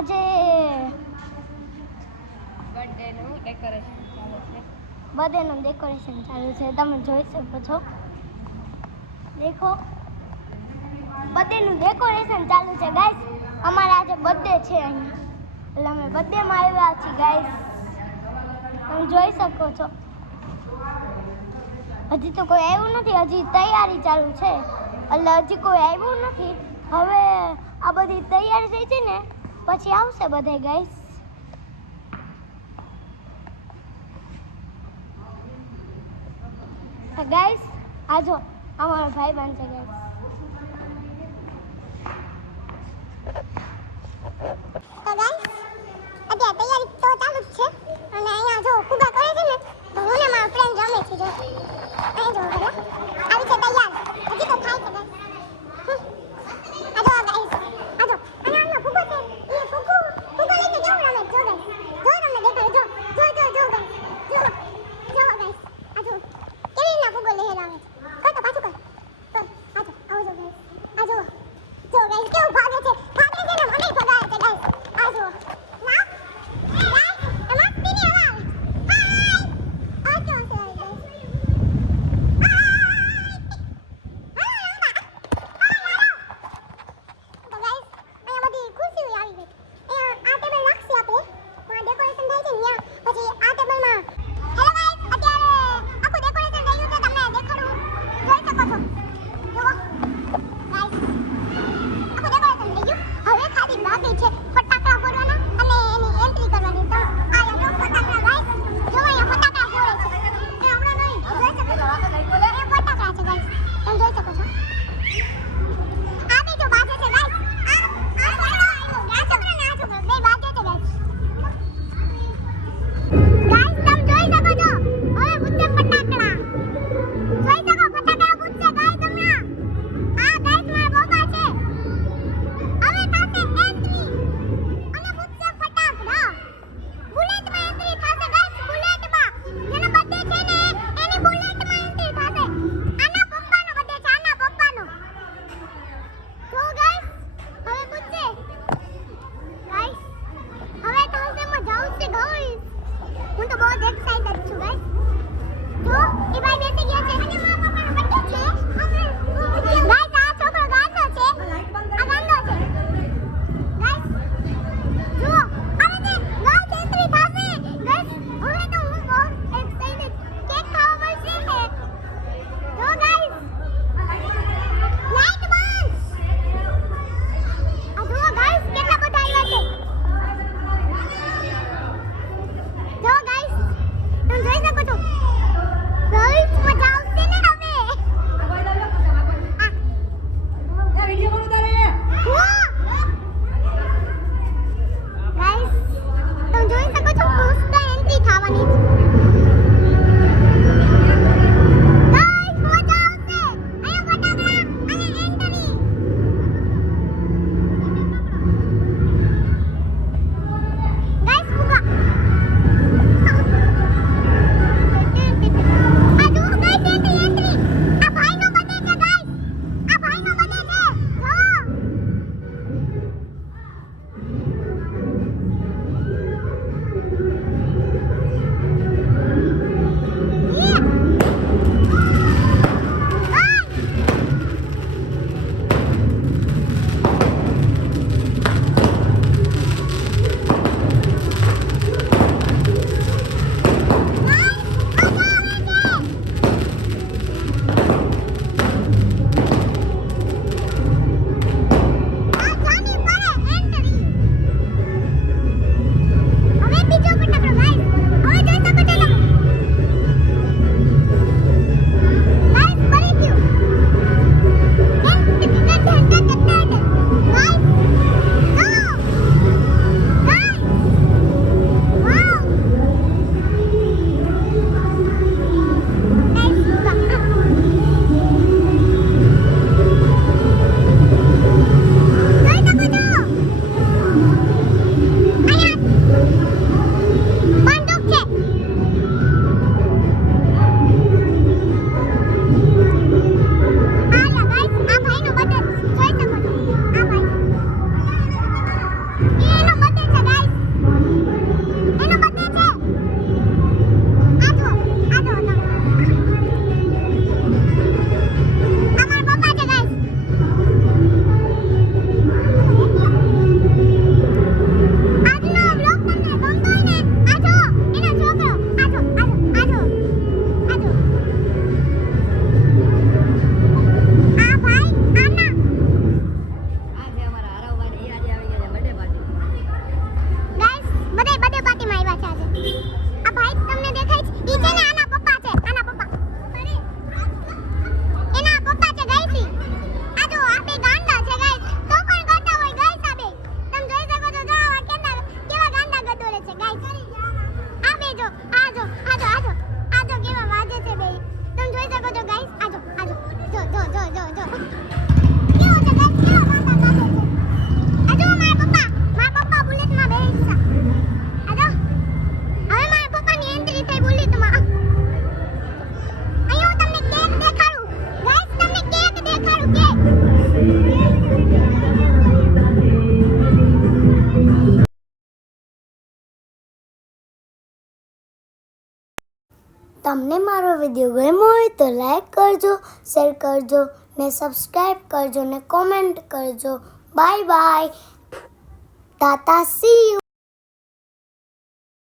આજે બર્થડેનું ડેકોરેશન ચાલુ છે, તમે જોઈ શકો છો. દેખો, બર્થડેનું ડેકોરેશન ચાલુ છે ગાઈસ. અમારે આજે બર્થડે છે અહીંયા, એટલે અમે બર્થડેમાં આવ્યા છીએ ગાઈસ. તમે જોઈ શકો છો. હજી તો કોઈ આવ્યું નથી, હજી તૈયારી ચાલુ છે, એટલે હજી કોઈ આવ્યું નથી. હવે આ બધી તૈયારી થઈ છે ને પછી આવશે બધા ગાઈસ. તો ગાઈસ આ જો અમારો ભાઈબંધ છે ગાઈસ. તો ગાઈસ અત્યારે તૈયારી તો ચાલુ જ છે અને અહીંયા જો કુબા કરે છે ને તો હું ને મારો ફ્રેન્ડ રમે છે. જો અહીં જો બધા આવી છે તૈયાર, હજી તો થાય છે ગાઈસ. આ જો ગાઈસ, આ જો અને આનો ફૂગો છે, એ ફૂગો લઈને કેવું રમે જો ગાઈસ. જો તમને દેખાડે, જો ગાઈસ, જો ગાઈસ, આ જો કેવી રીતના ફૂગો લહેરાવે છે. કર તો પાછું કર, આ જો તમને મારો વિડીયો ગમ્યો હોય તો લાઈક કરજો, શેર કરજો ને સબસ્ક્રાઈબ કરજો ને કોમેન્ટ કરજો. Bye bye, Tata, C you.